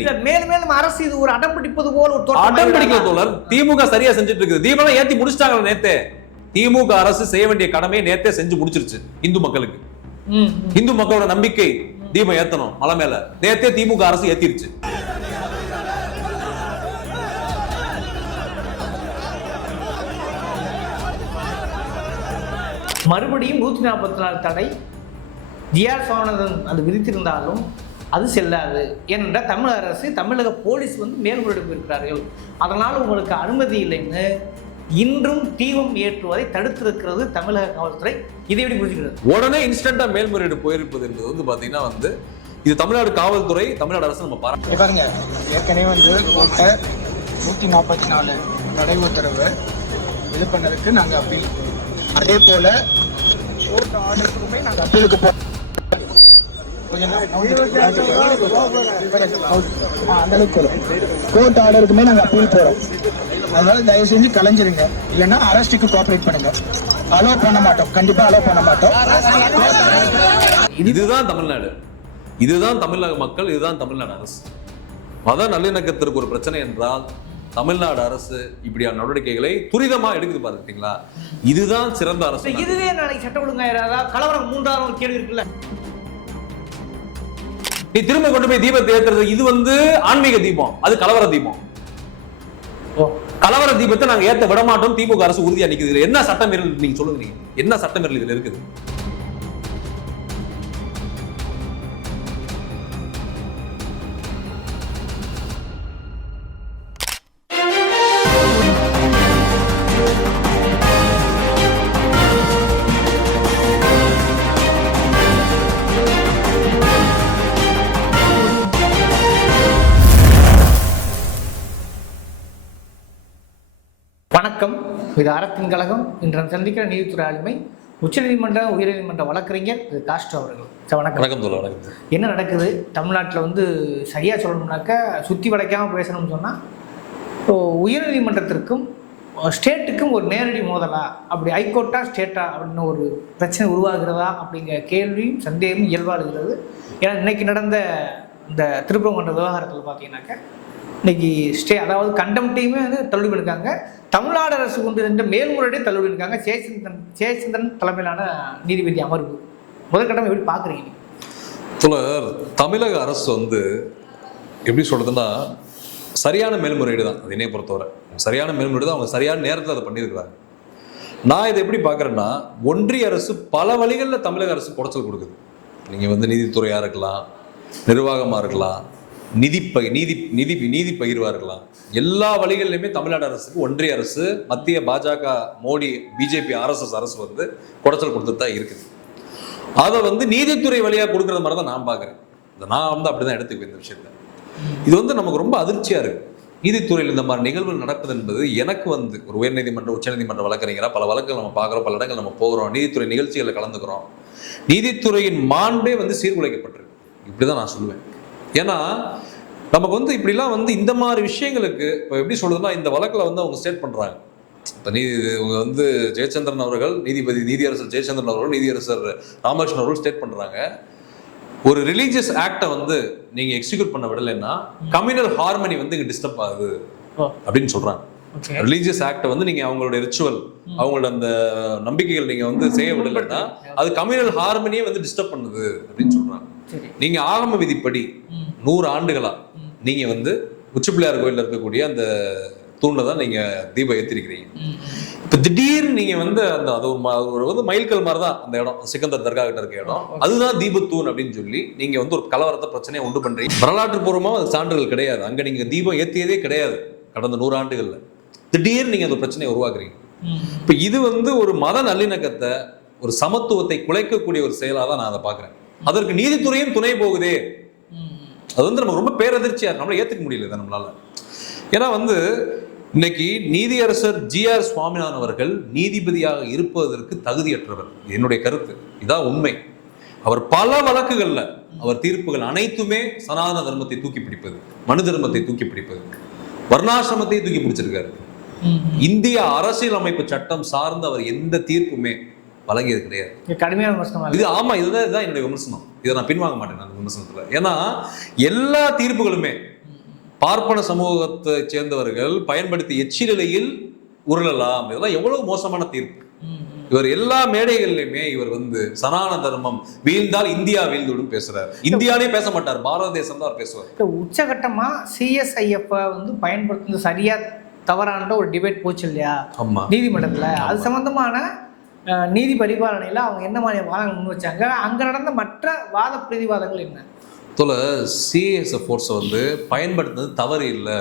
இல்ல மேலும் மேலும் அரசு இது ஒரு அடம் பிடிப்பது போல் ஒரு தோற்றம் அடம் பிடிக்கல ஆகிறது. தோழர். திமுக சரியா செஞ்சுட்டு இருக்குது தீபம் ஏத்தி நேத்தே. திமுக அரசு செய்ய வேண்டிய கடமையை நேத்தே செஞ்சு முடிச்சிருச்சு இந்து மக்களுக்கு. இந்து மக்களோட நம்பிக்கை தீபம் ஏத்தணும் மலை மேல. நேத்தே திமுக அரசு ஏத்திருச்சு. மறுபடியும் நூற்றி நாற்பத்தி நாலு தடை. ஜிஆர் சுவாமிநாதன் அது விதித்திருந்தாலும் அது செல்லாது ஏனென்றால் தமிழக அரசு தமிழக போலீஸ் வந்து மேல்முறையீடு இருக்கிறார்கள் அதனால் உங்களுக்கு அனுமதி இல்லைன்னு இன்றும் தீபம் ஏற்றுவதை தடுத்திருக்கிறது தமிழக காவல்துறை. இதை எப்படி புரிஞ்சுக்கிறது? உடனே இன்ஸ்டன்டா மேல்முறையீடு போயிருப்பது என்பது வந்து பாத்தீங்கன்னா வந்து இது தமிழ்நாடு காவல்துறை தமிழ்நாடு அரசு நம்ம பாருங்க ஏற்கனவே வந்து போட்ட நூற்றி நாற்பத்தி நாலு தடை உத்தரவு இது பண்ணதுக்கு நாங்கள் அப்பீல். அதே போல கோர்ட் ஆர்டருக்குமே நாங்கள் அப்பீலுக்கு போ அந்த அளவுக்கு கோர்ட் ஆர்டருக்குமே நாங்கள் அப்பீல் போறோம். அதனால தயவு செஞ்சு கலைஞ்சிருங்க. இல்லைன்னா அரெஸ்ட்டுக்கு கோஆபரேட் பண்ணுங்க. அலோவ் பண்ண மாட்டோம். கண்டிப்பா அலோவ் பண்ண மாட்டோம். இதுதான் தமிழ்நாடு. இதுதான் தமிழக மக்கள் இதுதான் தமிழ்நாடு அரசு. மத நல்லிணக்கத்திற்கு ஒரு பிரச்சனை என்றால் தமிழ்நாடு அரசு இப்படியான நடவடிக்கைகளை துரிதமா எடுக்குது பாத்தீங்களா இதுதான் சிறந்த அரசு. இதுவே நாளைக்கு சட்ட ஒழுங்காயிராதா? கலவரம் மூன்றாவது கேள்வி இருக்குல்ல. நீ திரும்ப கொண்டு போய் தீபத்தை ஏத்துறது இது வந்து ஆன்மீக தீபம். அது கலவர தீபம். கலவர தீபத்தை நாங்க ஏத்த விட மாட்டோம் திமுக அரசு உறுதியா நிக்குது. என்ன என்ன சட்டமீறல் நீங்க சொல்லுங்க நீங்க. என்ன சட்டமீறல் இதுல இருக்குது? இது அறத்தின் கழகம். இன்று நாம் சந்திக்கிற நீதித்துறை ஆளுமை உச்சநீதிமன்ற உயர்நீதிமன்ற வழக்கறிஞர் திரு காஸ்ட் அவர்கள். வணக்கம். வணக்கம் என்ன நடக்குது? தமிழ்நாட்டில் வந்து சரியாக சொல்லணும்னாக்கா சுற்றி வளைக்காமல் பேசணும்னு சொன்னால் உயர்நீதிமன்றத்திற்கும் ஸ்டேட்டுக்கும் ஒரு நேரடி மோதலா? அப்படி ஹைகோர்ட்டா ஸ்டேட்டா அப்படின்னு ஒரு பிரச்சனை உருவாகிறதா? அப்படிங்கிற கேள்வியும் சந்தேகமும் இயல்பாடுகிறது ஏன்னா இன்னைக்கு நடந்த இந்த திருப்பரங்குன்ற விவகாரத்தில் பார்த்தீங்கன்னாக்கா இன்னைக்கு ஸ்டே அதாவது கண்டம்ட்டையுமே வந்து தள்ளுபடி பண்ணிருக்காங்க தமிழ்நாடு அரசு கொண்டு சென்ற மேல்முறையீடே தள்ளுபடி இருக்காங்க. ஜெயச்சந்திரன் ஜெயச்சந்திரன் தலைமையிலான நீதிபதி அமர்வு. முதற்கட்டம் எப்படி பார்க்குறீங்க தோழர் தமிழக அரசு வந்து எப்படி சொல்கிறதுன்னா சரியான மேல்முறையீடு தான். அது பொறுத்தவரை. சரியான மேல்முறையீடு தான். அவங்க சரியான நேரத்தில் அதை பண்ணியிருக்கிறாங்க. நான் இதை எப்படி பார்க்குறேன்னா ஒன்றிய அரசு பல வழிகளில் தமிழக அரசு குடைச்சல் கொடுக்குது. நீங்கள் வந்து நீதித்துறையாக இருக்கலாம் நிர்வாகமாக இருக்கலாம் நிதி நீதி நிதி நீதி பகிர்வார்களாம் எல்லா வழிகளிலுமே தமிழ்நாடு அரசுக்கு ஒன்றிய அரசு மத்திய பாஜக மோடி பிஜேபி ஆர்எஸ்எஸ் அரசு வந்து குடைச்சல் கொடுத்துட்டு தான் இருக்குது. அதை வந்து நீதித்துறை வழியாக கொடுக்குற மாதிரி தான் நான் பார்க்குறேன். நான் வந்து அப்படி தான் எடுத்துக்குவேன் இந்த விஷயத்த இது வந்து நமக்கு ரொம்ப அதிர்ச்சியாக இருக்குது நீதித்துறையில் இந்த மாதிரி நிகழ்வுகள் நடப்பது என்பது எனக்கு வந்து ஒரு உயர்நீதிமன்ற உச்சநீதிமன்ற வழக்கறிஞராக பல வழக்குகள் நம்ம பார்க்குறோம் பல இடங்கள் நம்ம போகிறோம் நீதித்துறை நிகழ்ச்சிகளில் கலந்துக்கிறோம். நீதித்துறையின் மாண்பே வந்து சீர்குலைக்கப்பட்டிருக்கு. இப்படி தான் நான் சொல்லுவேன் ஏன்னா நமக்கு வந்து இப்படிலாம் வந்து இந்த மாதிரி விஷயங்களுக்கு இப்போ எப்படி சொல்றதுன்னா இந்த வழக்கில் வந்து அவங்க ஸ்டேட் பண்ணுறாங்க இப்போ நீதி இவங்க வந்து ஜெயச்சந்திரன் அவர்கள் நீதிபதி நீதியரசர் ஜெயச்சந்திரன் அவர்கள் நீதியரசர் ராமகிருஷ்ணன் அவர்கள் ஸ்டேட் பண்றாங்க. ஒரு ரிலீஜியஸ் ஆக்டை வந்து நீங்க எக்ஸிக்யூட் பண்ண விடலைன்னா கம்யூனல் ஹார்மனி வந்து இங்க டிஸ்டர்ப் ஆகுது. அப்படின்னு சொல்றாங்க. ஓகே ரிலீஜியஸ் ஆக்டை வந்து நீங்க அவங்களுடைய ரிச்சுவல் அவங்களோட அந்த நம்பிக்கைகள் நீங்க வந்து செய்ய விடலைன்னா அது கம்யூனல் ஹார்மனியே வந்து டிஸ்டர்ப் பண்ணுது அப்படின்னு சொல்றாங்க. சரி நீங்க ஆகம விதிப்படி. நூறு ஆண்டுகளா நீங்க வந்து உச்சிப்பிள்ளையார் கோயில்ல இருக்கக்கூடிய அந்த தூண்ல தான் நீங்க தீபம் ஏத்திருக்கிறீங்க. இப்ப திடீர்னு நீங்க வந்து அந்த அது ஒரு வந்து மைல்கல் மாதிரி தான் அந்த இடம் சிக்கந்தர் தர்கா கிட்ட இருக்க இடம். அதுதான் தீபத்தூண் அப்படின்னு சொல்லி நீங்க வந்து ஒரு கலவரத்தை பிரச்சனையை உண்டு பண்றீங்க. வரலாற்று பூர்வமா அது சான்றுகள் கிடையாது. அங்க நீங்க தீபம் ஏத்தியதே கிடையாது கடந்த நூறாண்டுகள்ல திடீர்னு நீங்க அந்த பிரச்சனையை உருவாக்குறீங்க. இப்ப இது வந்து ஒரு மத நல்லிணக்கத்தை ஒரு சமத்துவத்தை குலைக்கக்கூடிய ஒரு செயலா தான் நான் அதை பாக்குறேன் அதற்கு நீதித்துறையும் துணை போகுதே. அது வந்து நமக்கு ரொம்ப பேரதிர்ச்சியா இருக்கு. நம்மளால ஏத்துக்க முடியல இதை நம்மளால. ஏன்னா வந்து இன்னைக்கு நீதியரசர் ஜி ஆர் சுவாமிநாதன் அவர்கள் நீதிபதியாக இருப்பதற்கு தகுதியற்றவர். என்னுடைய கருத்து. இதான் உண்மை. அவர் பல வழக்குகள்ல அவர் தீர்ப்புகள் அனைத்துமே சனாதன தர்மத்தை தூக்கி பிடிப்பது மனு தர்மத்தை தூக்கி பிடிப்பது. வர்ணாசிரமத்தை தூக்கி பிடிச்சிருக்காரு. இந்திய அரசியல் அமைப்பு சட்டம் சார்ந்து அவர் எந்த தீர்ப்புமே வழங்கியது கிடையாது. கடுமையான விமர்சனமா இது ஆமா இதுதான் இதுதான் என்னுடைய விமர்சனம். இதை நான் பின்வாங்க மாட்டேன் அந்த விமர்சனத்துல. ஏன்னா எல்லா தீர்ப்புகளுமே பார்ப்பன சமூகத்தை சேர்ந்தவர்கள் பயன்படுத்தி எச்சிலையில் உருளலாம். இதெல்லாம் எவ்வளவு மோசமான தீர்ப்பு. இவர் எல்லா மேடைகள்லயுமே இவர் வந்து சனான தர்மம் வீழ்ந்தால் இந்தியா வீழ்ந்துடும் பேசுறாரு. இந்தியாலே பேச மாட்டார் பாரத தேசம் தான் அவர் பேசுவார். இந்த உச்சகட்டமாக சிஎஸ்ஐஎஃப் வந்து பயன்படுத்துறது சரியா தவறான ஒரு டிபேட் போச்சு இல்லையா? நீதிமன்றத்தில். அது சம்பந்தமான நீதி பரிபாலனையில் அவங்க என்ன மாதிரி வாதங்கள் முன் வச்சாங்க? அங்கே நடந்த மற்ற வாத பிரதிவாதங்கள் என்ன? தோல சிஎஸ்எஃப் ஃபோர்ஸை வந்து பயன்படுத்துறது தவறு இல்லை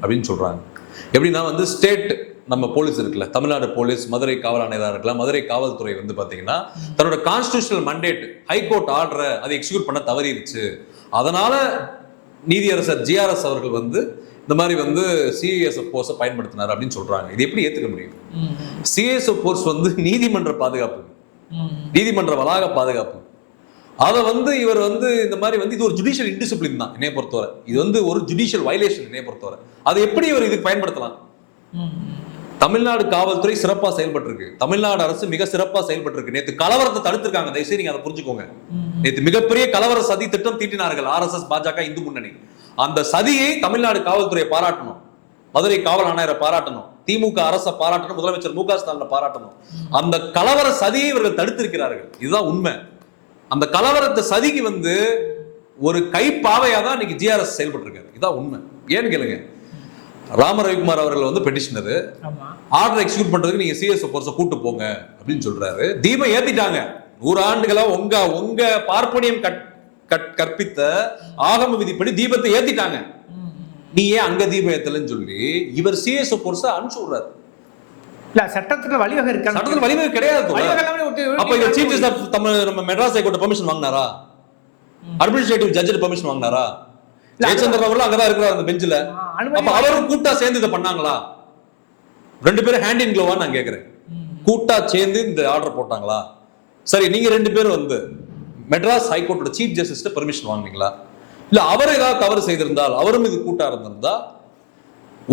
அப்படின்னு சொல்றாங்க. எப்படின்னா வந்து ஸ்டேட் நம்ம போலீஸ் இருக்குல்ல தமிழ்நாடு போலீஸ் மதுரை காவல் ஆணையராக இருக்கலாம் மதுரை காவல்துறை வந்து பாத்தீங்கன்னா தன்னோட கான்ஸ்டியூஷனல் மண்டேட் ஹைகோர்ட் ஆர்டரை அதை எக்ஸிக்யூட் பண்ண தவறிடுச்சு. அதனால நீதியரசர் ஜிஆர்எஸ் அவர்கள் வந்து இந்த மாதிரி வந்து சிஎஸ்எஃப் ஃபோர்ஸை பயன்படுத்தினார் அப்படின்னு சொல்றாங்க. இது எப்படி ஏத்துக்க முடியும்? சிஎஸ்எஃப் ஃபோர்ஸ் வந்து நீதிமன்ற பாதுகாப்பு. நீதிமன்ற வளாக பாதுகாப்பு. அதை வந்து இவர் வந்து இந்த மாதிரி வந்து இது ஒரு ஜுடிஷியல் இன்டிசிப்ளின் தான் என்னைய பொறுத்தவரை. இது வந்து ஒரு ஜுடிஷியல் வயலேஷன் என்னைய பொறுத்தவரை. அதை எப்படி இவர் இதுக்கு பயன்படுத்தலாம்? தமிழ்நாடு காவல்துறை சிறப்பா செயல்பட்டிருக்கு. தமிழ்நாடு அரசு மிக சிறப்பா செயல்பட்டிருக்கு. நேத்து கலவரத்தை தடுத்திருக்காங்க. தயவுசெய்து நீங்க அதை புரிஞ்சுக்கோங்க. நேத்து மிகப்பெரிய கலவர சதி திட்டம் தீட்டினார்கள். ஆர்எஸ்எஸ் பாஜக இந்து முன்னணி. அந்த சதியை தமிழ்நாடு காவல்துறையை பாராட்டணும். மதுரை காவல் ஆணையரை பாராட்டணும். திமுக அரசை பாராட்டணும். முதலமைச்சர் மு க ஸ்டாலினை பாராட்டணும். அந்த கலவர சதியை இவர்கள் தடுத்திருக்கிறார்கள். இதுதான் உண்மை. அந்த கலவரத்தை சதிக்கு வந்து ஒரு கைப்பாவையா தான் இன்னைக்கு ஜிஆர்எஸ் செயல்பட்டு இருக்காரு இதான் உண்மை. ஏன்னு கேளுங்க. ராம ரவிக்குமார் அவர்கள் வந்து பெட்டிஷனரு ஆர்டர் எக்ஸிக்யூட் பண்றதுக்கு நீங்க சிஎஸ் போர்ஸை கூட்டு போங்க அப்படின்னு சொல்றாரு. தீபம் ஏத்திட்டாங்க. நூறு ஆண்டுகளா உங்க உங்க பார்ப்பனியம் கட்- கற்பித்த ஆகம விதிப்படி தீபத்தை ஏத்திட்டாங்க. நீ ஏன் அங்க தீபம் ஏத்தலன்னு சொல்லி இவர் சிஎஸ் போர்ஸை அனுப்பிச்சு விடுறாரு. இல்ல சட்டத்துல வழிவகை இருக்கா? சட்டத்தில் கிடையாது. வழிவகை ஒட்டி- அப்ப இவர் சீஃப் ஜஸ்டிஸ் ஆஃப் தமிழ் நம்ம மெட்ராஸ் ஹைகோர்ட் பெர்மிஷன் வாங்கினாரா? அட்மினிஸ்ட்ரேட்டிவ் ஜட்ஜ் பெர்மிஷன் வாங்கினாரா? ஜெயச்சந்திரன் அவர்களும் அங்கதான் இருக்கிறார் அந்த பெஞ்சில அப்ப அவரும் கூட்டா சேர்ந்து இதை பண்ணாங்களா? ரெண்டு பேரும் ஹேண்ட் இன் க்ளோவா நான் கேக்குறேன். கூட்டா சேர்ந்து இந்த ஆர்டர் போட்டாங்களா? சரி நீங்க ரெண்டு பேரும் வந்து மெட்ராஸ் ஹைகோர்ட்டோட சீஃப் ஜஸ்டிஸ்ட பெர்மிஷன் வாங்குனீங்களா? இல்ல அவர் ஏதாவது தவறு செய்திருந்தால் அவரும் இது கூட்டா இருந்திருந்தா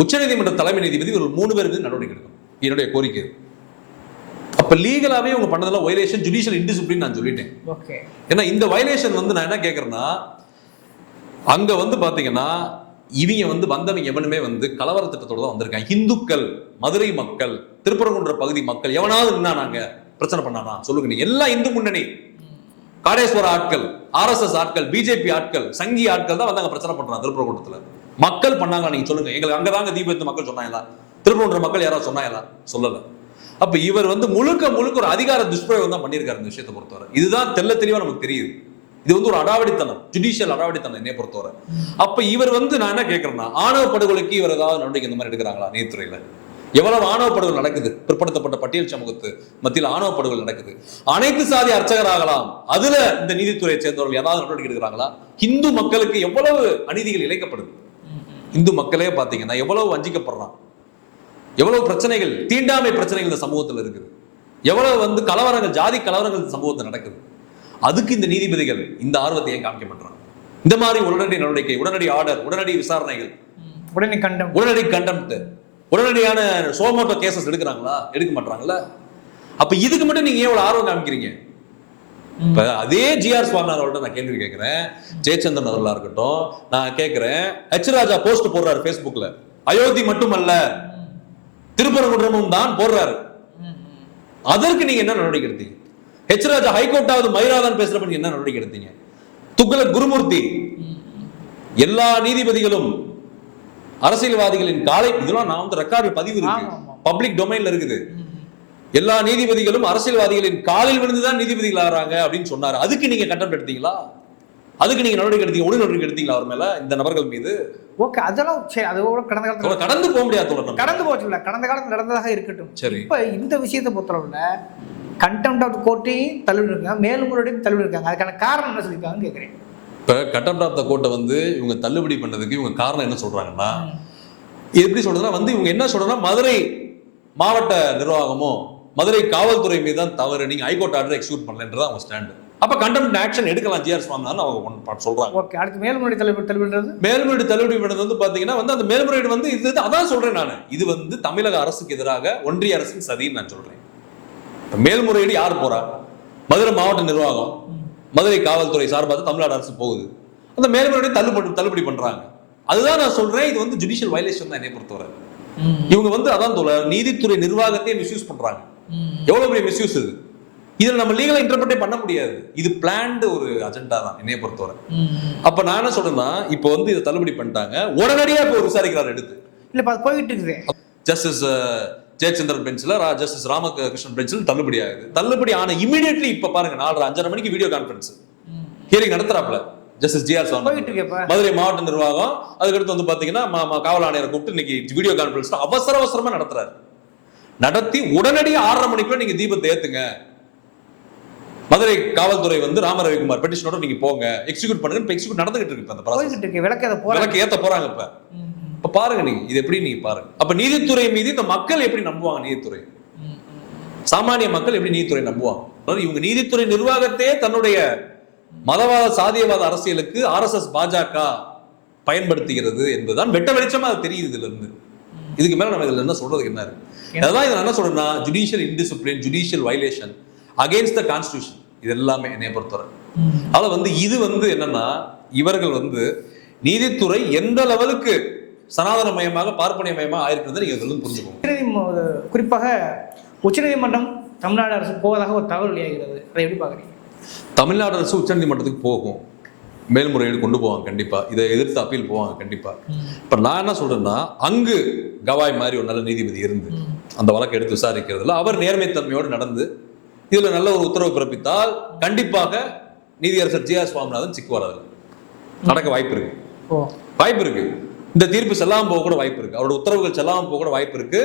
உச்சநீதிமன்ற தலைமை நீதிபதி ஒரு மூணு பேர் மீது நடவடிக்கை எடுக்கணும் என்னுடைய கோரிக்கை. அப்ப லீகலாவே உங்க பண்ணதெல்லாம் வயலேஷன் ஜுடிஷியல் இன்டிசிப்ளின் நான் சொல்லிட்டேன். ஏன்னா இந்த வயலேஷன் வந்து நான் என்ன கேட்கறேன்னா அங்க வந்து பாத்தீங்கன்னா இவங்க வந்து வந்தவங்க எவனுமே வந்து கலவர திட்டத்தோட தான் வந்திருக்காங்க. இந்துக்கள் மதுரை மக்கள் திருப்பரங்குன்ற பகுதி மக்கள் எவனாவது நின்னா நாங்க பிரச்சனை பண்ணானா? சொல்லுங்க எல்லாம் இந்து முன்னணி. காடேஸ்வர ஆட்கள் ஆர்எஸ்எஸ் ஆட்கள் பிஜேபி ஆட்கள் சங்கி ஆட்கள் தான் வந்தாங்க பிரச்சனை பண்றாங்க திருப்பரங்குன்றத்துல. மக்கள் பண்ணாங்க நீங்க சொல்லுங்க. எங்களுக்கு அங்கதாங்க தீபத்து மக்கள் சொன்னாங்களா? திருப்பரங்குன்ற மக்கள் யாராவது சொன்னாங்களா? சொல்லல. அப்ப இவர் வந்து முழுக்க முழுக்க ஒரு அதிகார துஷ்பிரயோகம் தான் பண்ணியிருக்காரு இந்த விஷயத்தை பொறுத்தவரை. இதுதான் தெல்ல தெளிவா நமக்கு தெரியுது. இது வந்து ஒரு அடாவடித்தனம் ஜுடிஷியல் அடாவடித்தனம் என்னை பொறுத்தவரை. அப்ப இவர் வந்து நான் என்ன கேட்கறேன்னா ஆணவ படுகொலைக்கு இவர் ஏதாவது நடவடிக்கை இந்த மாதிரி எடுக்கிறாங்களா? நீதித்துறையில. எவ்வளவு ஆணவ படுகொலை நடக்குது? பிற்படுத்தப்பட்ட பட்டியல் சமூகத்து மத்தியில் ஆணவ படுகொலை நடக்குது. அனைத்து சாதி அர்ச்சகராகலாம். அதுல இந்த நீதித்துறையை சேர்ந்தவர்கள் ஏதாவது நடவடிக்கை எடுக்கிறாங்களா? இந்து மக்களுக்கு எவ்வளவு அநீதிகள் இழைக்கப்படுது? இந்து மக்களே பாத்தீங்கன்னா எவ்வளவு வஞ்சிக்கப்படுறான். எவ்வளவு பிரச்சனைகள் தீண்டாமை பிரச்சனைகள் இந்த சமூகத்துல இருக்குது. எவ்வளவு வந்து கலவரங்கள் ஜாதி கலவரங்கள் இந்த சமூகத்தில் நடக்குது. அதுக்கு இந்த நீதிபதிகள் இந்த ஆர்வத்தை ஏன் காமிக்க மாட்டாங்க இந்த மாதிரி உடனடி நடவடிக்கை உடனடி ஆர்டர் உடனடி விசாரணைகள் உடனே கண்டம். உடனடி கண்டெம்ட் உடனடியான சோமோட்டோ கேசஸ் எடுக்கிறாங்களா? எடுக்க மாட்டாங்களா அப்ப இதுக்கு மட்டும் நீங்க ஏன் ஆர்வம் காமிக்கிறீங்க? இப்ப அதே ஜிஆர் சுவாமிநாதன் அவர்கள்ட்ட நான் கேள்வி கேட்கிறேன். ஜெயச்சந்திரன் அவர்களா இருக்கட்டும் நான் கேட்கிறேன். ஹெச் ராஜா போஸ்ட் போடுறாரு பேஸ்புக்ல அயோத்தி மட்டுமல்ல திருப்பரங்குன்றமும் தான் போடுறாரு. அதற்கு நீங்க என்ன நடவடிக்கை எடுத்தீங்க? ஹெச் ராஜா ஹைகோர்ட்டாவது மயிராதான் பேசுறப்ப நீங்க என்ன நடவடிக்கை எடுத்தீங்க? துக்ளக் குருமூர்த்தி. எல்லா நீதிபதிகளும் அரசியல்வாதிகளின் காலை இதெல்லாம் நான் வந்து ரெக்கார்டு பதிவு இருக்கு. பப்ளிக் டொமைன்ல இருக்குது. எல்லா நீதிபதிகளும் அரசியல்வாதிகளின் காலில் விழுந்துதான் நீதிபதிகள் ஆறாங்க அப்படின்னு சொன்னாரு. அதுக்கு நீங்க கட்டம் எடுத்தீங்களா? அதுக்கு நீங்க நடவடிக்கை எடுத்தீங்க ஒழுங்கு நடவடிக்கை எடுத்தீங்களா அவர் மேல இந்த நபர்கள் மீது? ஓகே அதெல்லாம் சரி அது கூட கடந்த காலத்துல கடந்து போக முடியாது. கடந்து போச்சு இல்ல கடந்த காலத்துல நடந்ததாக இருக்கட்டும். சரி. இப்ப இந்த விஷயத்தை பொறுத்தளவுல கண்டெம்ட் ஆஃப் கோர்ட்டையும் தள்ளுபடி இருக்காங்க மேல்முறையீடையும் தள்ளுபடி இருக்காங்க அதுக்கான காரணம் என்ன சொல்லியிருக்காங்கன்னு கேட்குறேன் இப்ப கட்டம் ஆஃப் த கோர்ட்டை வந்து இவங்க தள்ளுபடி பண்ணதுக்கு இவங்க காரணம் என்ன சொல்றாங்கன்னா எப்படி சொல்றதுன்னா வந்து இவங்க என்ன சொல்றதுன்னா மதுரை மாவட்ட நிர்வாகமோ மதுரை காவல்துறை மீது தான் தவறு நீங்க ஹைகோர்ட் ஆர்டர் எக்ஸிக்யூட் பண்ணலன்றது அவங்க ஸ்டாண்டு அப்ப கண்டெம்ட் ஆக்ஷன் எடுக்கலாம் ஜிஆர் சுவாமிநாதன் அவங்க சொல்றாங்க. ஓகே அடுத்து மேல்முறை தள்ளுபடி தள்ளுபடின்றது? மேல்முறையீடு தள்ளுபடி பண்ணது வந்து பாத்தீங்கன்னா வந்து அந்த மேல்முறையீடு வந்து இது அதான் சொல்றேன் நான். இது வந்து தமிழக அரசுக்கு எதிராக ஒன்றிய அரசின் சதின்னு நான் சொல்றேன். மேல்முறையீடு யார் போறா? மதுரை மாவட்ட நிர்வாகம். மதுரை காவல்துறை சார்பாக தமிழ்நாடு அரசு போகுது. அந்த மேல்முறையீடு தள்ளுபடி தள்ளுபடி பண்றாங்க. அதுதான் நான் சொல்றேன் இது வந்து ஜுடிஷியல் வயலேஷன் தான் என்னை பொறுத்தவரை. இவங்க வந்து அதான் தோழர் நீதித்துறை நிர்வாகத்தையே மிஸ்யூஸ் பண்றாங்க. எவ்வளவு பெரிய மிஸ்யூஸ் இது? இதுல நம்ம லீகலா இன்டர்பிரட்டே பண்ண முடியாது. இது பிளான்டு ஒரு அஜெண்டா தான் என்னைய பொறுத்தவரை. அப்ப நான் என்ன சொல்றேன்னா இப்போ வந்து இதை தள்ளுபடி பண்ணிட்டாங்க. உடனடியா இப்போ விசாரிக்கிறார் எடுத்து. இல்ல போயிட்டு இருக்குது. ஜஸ்டிஸ் ஜெயச்சந்திரன் பெஞ்சில் ஜஸ்டிஸ் ராமகிருஷ்ணன் பெஞ்சில் தள்ளுபடி ஆகுது. தள்ளுபடி ஆன இமீடியட்லி இப்ப பாருங்க நாலரை அஞ்சரை மணிக்கு வீடியோ கான்ஃபரன்ஸ் ஹியரிங் நடத்துறாப்ல ஜஸ்டிஸ் ஜிஆர் மதுரை மாவட்ட நிர்வாகம் அதுக்கடுத்து வந்து பாத்தீங்கன்னா காவல் ஆணையரை கூப்பிட்டு இன்னைக்கு வீடியோ கான்ஃபரன்ஸ் அவசர அவசரமா நடத்துறாரு. நடத்தி உடனடியாக ஆறரை மணிக்குள்ள நீங்க தீபத்தை ஏத்துங்க. மதுரை காவல்துறை வந்து ராம ரவிக்குமார் பெட்டிஷனோட நீங்க போங்க. எக்ஸிக்யூட் பண்ணுங்க இப்ப எக்ஸிக்யூட் நடந்துகிட்டு இருக்கு அந்த விளக்கு ஏத்த போறாங்க இப்ப. இப்ப பாருங்க நீங்க இது எப்படி நீங்க பாருங்க. அப்ப நீதித்துறை மீது இந்த மக்கள் எப்படி நம்புவாங்க நீதித்துறை? சாமானிய மக்கள் எப்படி நீதித்துறை நம்புவாங்க? இவங்க நீதித்துறை நிர்வாகத்தையே தன்னுடைய மதவாத சாதியவாத அரசியலுக்கு ஆர்எஸ்எஸ் பாஜக பயன்படுத்துகிறது என்பதுதான் வெட்ட வெளிச்சமா அது தெரியுது இதுல இருந்து இதுக்கு மேல நம்ம இதுல என்ன சொல்றதுக்கு என்ன இருக்கு? அதான் இதை நான் என்ன சொல்றேன்னா judicial indiscipline judicial violation against the constitution இது எல்லாமே என்னைய பொறுத்தவரை. அதனால வந்து இது வந்து என்னன்னா இவர்கள் வந்து நீதித்துறை எந்த லெவலுக்கு சனாதன மயமாக பார்ப்பனிய மயமாக ஆயிருக்கிறது நீங்க இதுல இருந்து புரிஞ்சுக்கணும் குறிப்பாக உச்சநீதிமன்றம் தமிழ்நாடு அரசு போவதாக ஒரு தகவல் வெளியாகிறது. அதை எப்படி பாக்குறீங்க தமிழ்நாடு அரசு உச்சநீதிமன்றத்துக்கு போகும். மேல்முறையீடு கொண்டு போவாங்க கண்டிப்பா. இதை எதிர்த்து அப்பீல் போவாங்க கண்டிப்பா. இப்ப நான் என்ன சொல்றேன்னா அங்கு கவாய் மாதிரி ஒரு நல்ல நீதிபதி இருந்து அந்த வழக்கை எடுத்து விசாரிக்கிறதுல அவர் நேர்மைத்தன்மையோடு நடந்து இதுல நல்ல ஒரு உத்தரவு பிறப்பித்தால் கண்டிப்பாக நீதியரசர் ஜி ஆர் சுவாமிநாதன் சிக்குவார் அதுல. நடக்க வாய்ப்பு இருக்கு. வாய்ப்பு இருக்கு. இந்த தீர்ப்பு செல்லாம போக கூட வாய்ப்பு இருக்கு. அவரோட உத்தரவுகள் செல்லாம போக கூட வாய்ப்பு இருக்கு.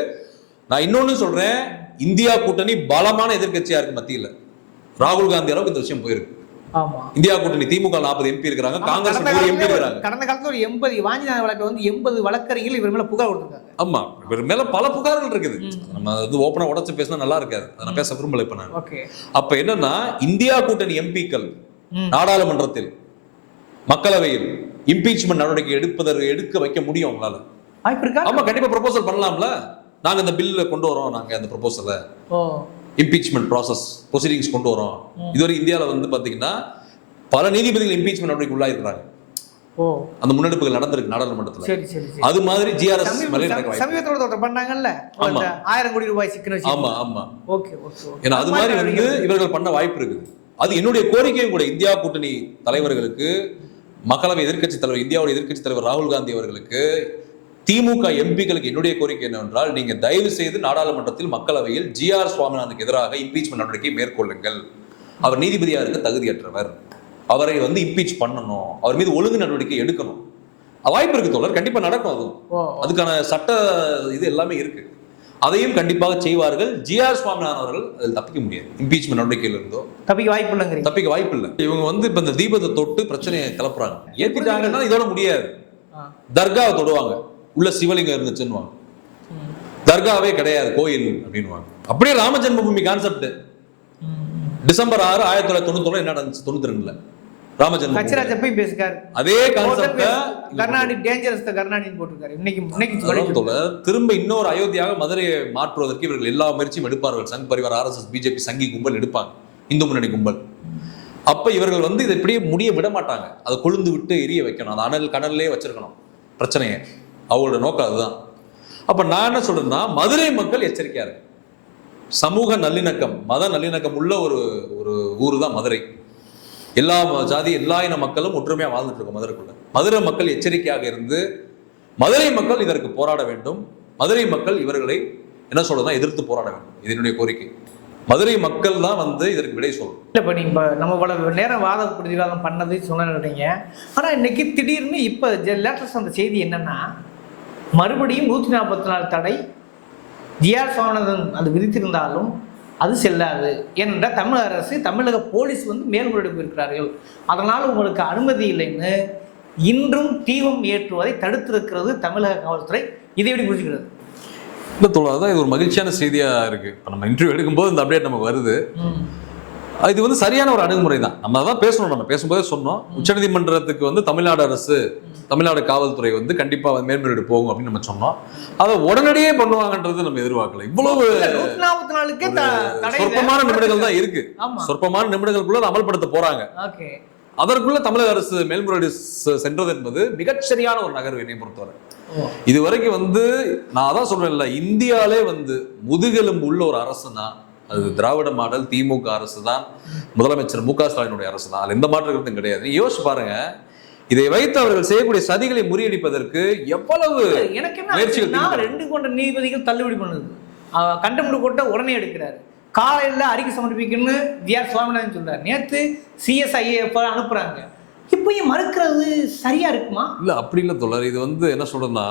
நான் இன்னொன்னு சொல்றேன் இந்தியா கூட்டணி பலமான எதிர்க்கட்சியா இருக்கு மத்தியில. ராகுல் காந்தி அளவுக்கு இந்த விஷயம் போயிருக்கு. இந்தியா கூட்டணி திமுக நாற்பது எம்பி இருக்கிறாங்க காங்கிரஸ் நூறு எம்பி இருக்கிறாங்க. கடந்த காலத்துல ஒரு எண்பது வாஞ்சிநாத வழக்குல வந்து எண்பது வழக்கறிஞர்கள் இவர் மேல புகார் கொடுத்திருக்காங்க. ஆமா இவர் மேல பல புகார்கள் இருக்குது. நம்ம வந்து ஓப்பனா உடச்சு பேசினா நல்லா இருக்காது. அதை நான் பேச விரும்பல இப்ப நான். அப்ப என்னன்னா இந்தியா கூட்டணி எம்பிக்கள். நாடாளுமன்றத்தில் மக்களவையில் இம்பீச்மெண்ட் நடவடிக்கை எடுப்பதற்கு எடுக்க வைக்க முடியும் அவங்களால வாய்ப்பு இருக்கா ஆமா கண்டிப்பா ப்ரொபோசல் பண்ணலாம்ல. நாங்க இந்த பில்ல கொண்டு வரோம் நாங்க அந்த ப்ரொபோசலை இம்பீச்மெண்ட் ப்ராசஸ் ப்ரொசீடிங்ஸ் கொண்டு வரோம். இதுவரை இந்தியாவில் வந்து பாத்தீங்கன்னா பல நீதிபதிகள் இம்பீச்மெண்ட் நடவடிக்கை உள்ளாயிருக்கிறாங்க. ஓ. அந்த முன்னெடுப்புகள் நடந்திருக்கு நாடாளுமன்றத்தில். சரி சரி சரி. அது மாதிரி ஜிஆர்எஸ் சமீபத்தோட பண்ணாங்கல்ல? ஆயிரம் கோடி ரூபாய் சிக்கன ஆமா ஆமா. ஓகே. ஏன்னா அது மாதிரி வந்து இவர்கள் பண்ண வாய்ப்பு இருக்குது. அது என்னுடைய கோரிக்கையும் கூட இந்தியா கூட்டணி தலைவர்களுக்கு மக்களவை எதிர்க்கட்சி தலைவர் இந்தியாவுடைய எதிர்க்கட்சி தலைவர் ராகுல் காந்தி அவர்களுக்கு திமுக எம்பிக்களுக்கு என்னுடைய கோரிக்கை என்னவென்றால் நீங்க தயவு செய்து நாடாளுமன்றத்தில் மக்களவையில் ஜி ஆர் சுவாமிநாதனுக்கு எதிராக இம்பீச்மெண்ட் நடவடிக்கை மேற்கொள்ளுங்கள். அவர் நீதிபதியா இருக்க தகுதியற்றவர். அவரை வந்து இம்பீச் பண்ணணும். அவர் மீது ஒழுங்கு நடவடிக்கை எடுக்கணும். வாய்ப்பு இருக்கு தோழர் கண்டிப்பா நடக்கும் அதுவும். அதுக்கான சட்ட இது எல்லாமே இருக்கு. அதையும் கண்டிப்பாக செய்வார்கள். ஜி ஆர் சுவாமிநாதன் அவர்கள் அதில் தப்பிக்க முடியாது. இம்பீச்மெண்ட் நடவடிக்கையில இருந்தோ தப்பிக்க வாய்ப்பு இல்லைங்கிறீங்க. தப்பிக்க வாய்ப்பு இல்லை. இவங்க வந்து இப்ப இந்த தீபத்தை தொட்டு பிரச்சனையை கிளப்புறாங்க. ஏத்திட்டாங்கன்னா இதோட முடியாது. தர்காவை தொடுவாங்க. உள்ள சிவலிங்கம் இருந்துச்சுன்னுவாங்க. ம். தர்காவே கிடையாது கோயில் அப்படின்னுவாங்க. அப்படியே ராம ஜென்மபூமி கான்செப்ட். டிசம்பர் ஆறு ஆயிரத்தி தொள்ளாயிரத்தி தொண்ணூத்தி என்ன நடந்துச்சு? தொண்ணூத்தி ரெண்டுல. ராம ஜென்மபூமி கச்சிராஜ் பேசுக்காரு. அதே கான்செப்ட கருணாநிதி டேஞ்சரஸ் கருணாநிதி போட்டிருக்காரு. இன்னைக்கு இன்னைக்கு திரும்ப இன்னொரு அயோத்தியாக மதுரையை மாற்றுவதற்கு இவர்கள் எல்லா முயற்சியும் எடுப்பார்கள். சங் பரிவார் ஆர்எஸ்எஸ் பிஜேபி சங்கி கும்பல் எடுப்பாங்க. இந்து முன்னணி கும்பல். அப்ப இவர்கள் வந்து இதை இப்படியே முடிய விட மாட்டாங்க. அதை கொழுந்து விட்டு எரிய வைக்கணும். அந்த அனல் கடல்லே வச்சிருக்கணும். பிரச்சனையை. அவங்களோட நோக்கம் அதுதான். அப்ப நான் என்ன சொல்றேன்னா மதுரை மக்கள் எச்சரிக்கையா இருக்கு. சமூக நல்லிணக்கம் மத நல்லிணக்கம் உள்ள ஒரு ஒரு ஊர் தான் மதுரை. எல்லா ஜாதி எல்லா இன மக்களும் ஒற்றுமையாக வாழ்ந்துட்டு இருக்கோம் மதுரைக்குள்ள. மதுரை மக்கள் எச்சரிக்கையாக இருந்து மதுரை மக்கள் இதற்கு போராட வேண்டும். மதுரை மக்கள் இவர்களை என்ன சொல்றதுன்னா எதிர்த்து போராட வேண்டும். இது என்னுடைய கோரிக்கை. மதுரை மக்கள் தான் வந்து இதற்கு விடை சொல்லணும். இல்லை இப்போ நீங்கள் நம்ம பல நேரம் வாத பிரதிவாதம் பண்ணது சொன்னீங்க. ஆனால் இன்னைக்கு திடீர்னு இப்போ லேட்டஸ்ட் அந்த செய்தி என்னன்னா மறுபடியும் நூற்றி நாற்பத்தி நாலு தடை ஜிஆர் சுவாமிநாதன் அது விதித்திருந்தாலும் அது செல்லாது ஏனென்றால் தமிழக அரசு தமிழக போலீஸ் வந்து மேல்முறையீடு இருக்கிறார்கள் அதனால் உங்களுக்கு அனுமதி இல்லைன்னு இன்றும் தீபம் ஏற்றுவதை தடுத்திருக்கிறது தமிழக காவல்துறை. இதை எப்படி புரிஞ்சுக்கிறது? இல்லை தோழர் அதான் இது ஒரு மகிழ்ச்சியான செய்தியா இருக்கு. இப்போ நம்ம இன்டர்வியூ எடுக்கும்போது இந்த அப்டேட் நமக்கு வருது. இது வந்து சரியான ஒரு அணுகுமுறை தான் நம்ம அதான் பேசணும் நம்ம பேசும்போதே சொன்னோம். உச்சநீதிமன்றத்துக்கு வந்து தமிழ்நாடு அரசு தமிழ்நாடு காவல்துறை வந்து கண்டிப்பா மேல்முறையீடு போகும் அப்படின்னு நம்ம சொன்னோம். அதை உடனடியே பண்ணுவாங்கன்றது நம்ம எதிர்பார்க்கல. இவ்வளவு. சொற்பமான நிமிடங்கள் தான் இருக்கு. சொற்பமான நிமிடங்களுக்குள்ள அமல்படுத்த போறாங்க. அதற்குள்ள தமிழக அரசு மேல்முறையீடு சென்றது என்பது மிகச்சரியான ஒரு நகர்வு என்னை பொறுத்தவரை. இது வரைக்கும் வந்து நான் அதான் சொல்றேன்ல இந்தியாலே வந்து முதுகெலும்பு உள்ள ஒரு அரசுனா அது திராவிட மாடல் திமுக அரசு தான் முதலமைச்சர் மு க ஸ்டாலினுடைய அரசு தான் அதுல எந்த மாற்று கருத்தும் கிடையாது. யோசிச்சு பாருங்க. இதை வைத்து அவர்கள் செய்யக்கூடிய சதிகளை முறியடிப்பதற்கு எவ்வளவு எனக்கு என்ன. ரெண்டு கொண்ட நீதிபதிகள் தள்ளுபடி பண்ணுது. கண்டமுடு கொட்ட உடனே எடுக்கிறாரு. காலையில் அறிக்கை சமர்ப்பிக்கணும்னு வி ஆர் சுவாமிநாதன் சொல்றாரு. நேத்து சிஎஸ்ஐஏ அனுப்புறாங்க. இப்பயும் மறுக்கிறது சரியா இருக்குமா? இல்ல அப்படி இல்ல தோழர். இது வந்து என்ன சொல்றேன்னா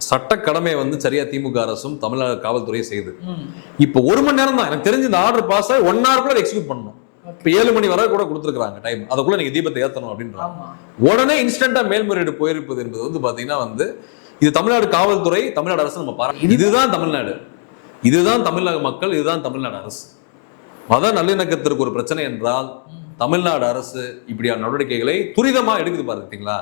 சட்ட கடமையை வந்து சரியா திமுக அரசும் தமிழ்நாடு காவல்துறையும் செய்யுது. ம். இப்போ ஒரு மணி நேரம் தான். எனக்கு தெரிஞ்சு இந்த ஆர்டர் பாஸ் ஒன் ஹவர் கூட எக்ஸிக்யூட் பண்ணணும். இப்போ ஏழு மணி வரை கூட கொடுத்துருக்காங்க டைம் அதுக்குள்ள நீங்க தீபத்தை ஏத்தணும் அப்படின்றாங்க. உடனே இன்ஸ்டன்டா மேல்முறையீடு போயிருப்பது என்பது வந்து பாத்தீங்கன்னா வந்து இது தமிழ்நாடு காவல்துறை தமிழ்நாடு அரசு நம்ம பாரா இதுதான் தமிழ்நாடு. இதுதான் தமிழக மக்கள் இதுதான் தமிழ்நாடு அரசு. மத நல்லிணக்கத்திற்கு ஒரு பிரச்சனை என்றால் தமிழ்நாடு அரசு இப்படியான நடவடிக்கைகளை துரிதமா எடுக்குது பாத்தீங்களா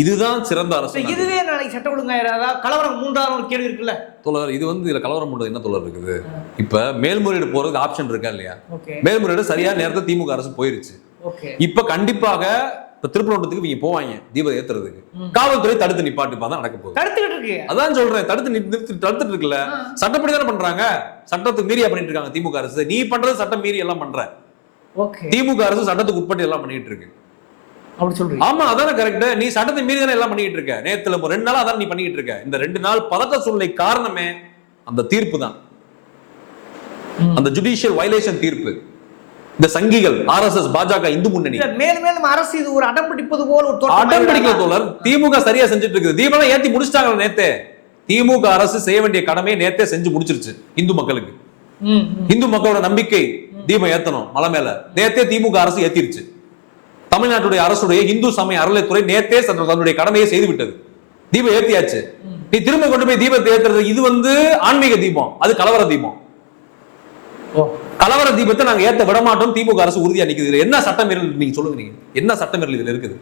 இதுதான் சிறந்த அரசு இதுவே நாளைக்கு சட்ட ஒழுங்காயிராதா கலவரம் மூன்றாவது ஒரு கேள்வி இருக்குல்ல. தோழர் இது வந்து இதுல கலவரம் பண்றது என்ன தோழர் இருக்குது? இப்ப மேல்முறையீடு போறதுக்கு ஆப்ஷன் இருக்கா இல்லையா? மேல்முறையீடு சரியா நேரத்தை திமுக அரசு போயிருச்சு. இப்ப கண்டிப்பாக இப்ப திருப்பரங்குன்றத்துக்கு இவங்க போவாங்க தீபம் ஏத்துறதுக்கு. காவல்துறை தடுத்து நிப்பாட்டுப்பா தான் நடக்க போகுது. தடுத்துக்கிட்டு இருக்கு. அதான் சொல்றேன் தடுத்து நிறுத்தி தடுத்துட்டு இருக்குல்ல. சட்டப்படி தானே பண்றாங்க. சட்டத்துக்கு மீறியா பண்ணிட்டு இருக்காங்க திமுக அரசு. நீ பண்றது சட்டம் மீறி எல்லாம் பண்ற. திமுக அரசு சட்டத்துக்கு உட்பட்டு எல்லாம் பண்ணிட்டு இருக்கு. அப்படி சொல்றீங்க. ஆமா அதானே கரெக்ட் நீ சட்டத்தை மீறி தானே எல்லாம் பண்ணிட்டு இருக்க? நேத்துல ரெண்டு நாள் அதான் நீ பண்ணிட்டு இருக்க? இந்த ரெண்டு நாள் பதட்ட சூழ்நிலை காரணமே அந்த தீர்ப்பு தான். அந்த ஜுடிஷியல் வயலேஷன் தீர்ப்பு. இந்த சங்கிகள் ஆர்எஸ்எஸ் பாஜக இந்து முன்னணி. மேலும் மேலும் அரசு இது ஒரு அடம் பிடிப்பது போல ஒரு அடம் ஆயிடுதா? தோழர். திமுக சரியா செஞ்சுட்டு இருக்குது. தீபம் ஏத்தி முடிச்சிட்டாங்க நேத்தே. திமுக அரசு செய்ய வேண்டிய கடமையை நேத்தே செஞ்சு முடிச்சிருச்சு இந்து மக்களுக்கு. இந்து மக்களோட நம்பிக்கை தீபம் ஏத்தணும் மலை மேல. நேத்தே திமுக அரசு ஏத்திருச்சு. தமிழ்நாட்டுடைய அரசுடைய இந்து சமய அறநிலைத்துறை நேத்தே தன்- தன்னுடைய கடமையை செய்து விட்டது. தீபம் ஏத்தியாச்சு. நீ திரும்ப கொண்டு போய் தீபத்தை ஏத்துறது இது வந்து ஆன்மீக தீபம் அது கலவர தீபம். ஓ. கலவர தீபத்தை நாங்க ஏத்த விட மாட்டோம் திமுக அரசு உறுதியா நிக்குது. இதுல என்ன சட்டமீறல் நீங்க சொல்லுங்க நீங்க. என்ன சட்டமீறல் இதுல இருக்குது?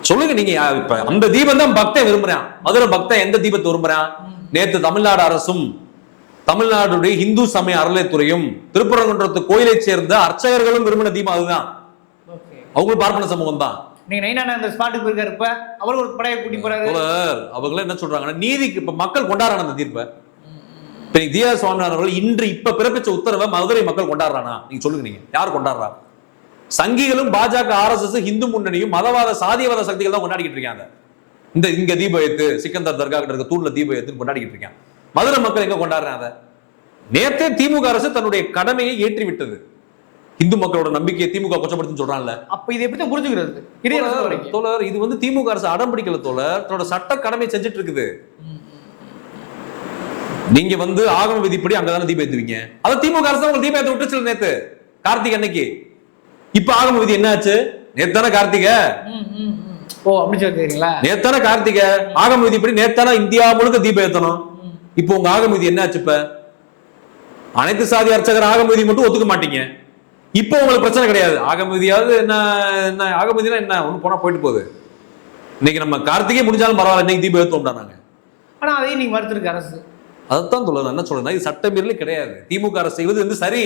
சொல்லுங்க நீங்க. இப்ப அந்த தீபம் தான் பக்தன் விரும்புறான். மதுரை பக்தன் எந்த தீபத்தை விரும்புறான்? நேத்து தமிழ்நாடு அரசும் தமிழ்நாடுடைய இந்து சமய அறநிலைத்துறையும் திருப்பரங்குன்றத்து கோயிலை சேர்ந்த அர்ச்சகர்களும் விரும்பின தீபம் அதுதான். அவங்களும் பார்ப்பன சமூகம் தான். நீங்க நைனா அந்த ஸ்பாட்டுக்கு போயிருக்காரு இப்ப அவர் ஒரு படையை கூட்டி போறாரு. அவங்கள என்ன சொல்றாங்கன்னா நீதிக்கு இப்ப மக்கள் கொண்டாடுறாங்க அந்த தீர்ப்பை. இப்ப தியா சுவாமிநாதன் அவர்கள் இன்று இப்ப பிறப்பிச்ச உத்தரவை மதுரை மக்கள் கொண்டாடுறானா? நீங்க சொல்லுங்க நீங்க. யார் கொண்டாடுறா? சங்கிகளும் பாஜக ஆர்எஸ்எஸ் இந்து முன்னணியும் மதவாத சாதியவாத சக்திகள் தான் கொண்டாடிக்கிட்டு இருக்காங்க. இந்த இங்க தீப ஏத்து சிக்கந்தர் தர்கா கிட்ட இருக்க தூண்ல தீப ஏத்துன்னு கொண்டாடிக்கிட்டு இருக்காங்க. மதுரை மக்கள் எங்க கொண்டாடுறாங்க அதை? நேத்தே திமுக அரசு தன்னுடைய கடமையை ஏற்றி விட்டது இந்து மக்களோட நம்பிக்கையை திமுக கொச்சப்படுத்துன்னு சொல்றான்ல. அப்ப இதை எப்படி புரிஞ்சுக்கிறது. தோழர் இது வந்து திமுக அரசு அடம் பிடிக்கல தோழர். தன்னோட சட்ட கடமை செஞ்சுட்டு இருக்குது நீங்க வந்து ஆகம விதிப்படி அங்கதானே தீபம் ஏத்துவீங்க? அத திமுக அரசு உங்களுக்கு தீபம் ஏத்த விட்டுச்சு நேத்து? கார்த்திகை அன்னைக்கு. இப்ப ஆகம விதி என்ன ஆச்சு நேத்தான கார்த்திகை. ஓ அப்படி சொல்றீங்களா நேத்தான கார்த்திகை? ஆகம விதிப்படி நேத்தான இந்தியா முழுக்க தீபம் ஏத்தணும். இப்போ உங்க ஆகம விதி என்ன ஆச்சு இப்ப? அனைத்து சாதி அர்ச்சகர் ஆகம விதி மட்டும் ஒத்துக்க மாட்டீங்க. இப்போ உங்களுக்கு பிரச்சனை கிடையாது. ஆகம விதியாவது என்ன என்ன ஆகம விதினா என்ன? ஒண்ணு போனா போயிட்டு போகுது. இன்னைக்கு நம்ம கார்த்திகை முடிஞ்சாலும் பரவாயில்ல இன்னைக்கு தீபம் ஏத்தோம்டா நாங்க. ஆனா அதையும் நீங்க மறுத்திருக்கு அரசு. அதைத்தான் சொல்ல நான் என்ன சொல்றேன்னா இது சட்டமீறலே கிடையாது. திமுக அரசு செய்வது வந்து சரி.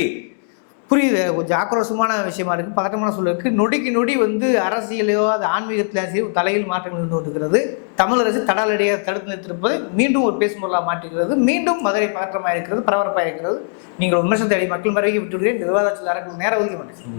புரியுது. கொஞ்சம் ஆக்ரோஷமான விஷயமா இருக்குது பதட்டமான சூழல் நொடிக்கு நொடி வந்து அரசியலையோ அது ஆன்மீகத்திலோ சரி தலையில் மாற்றங்கள் நின்று இருக்கிறது தமிழரசு தடாலடியாக தடுத்து நிறுத்திருப்பது மீண்டும் ஒரு பேசும்பொருளாக மாற்றுகிறது மீண்டும் மதுரை பதற்றமாக இருக்கிறது பரபரப்பாக இருக்கிறது நீங்கள் விமர்சனத்தை அடி மக்கள் மறைக்க விட்டுவிடுகிறேன். இந்த விவாதத்தில் அரங்கு நேரம் ஒதுக்க மாட்டேன்.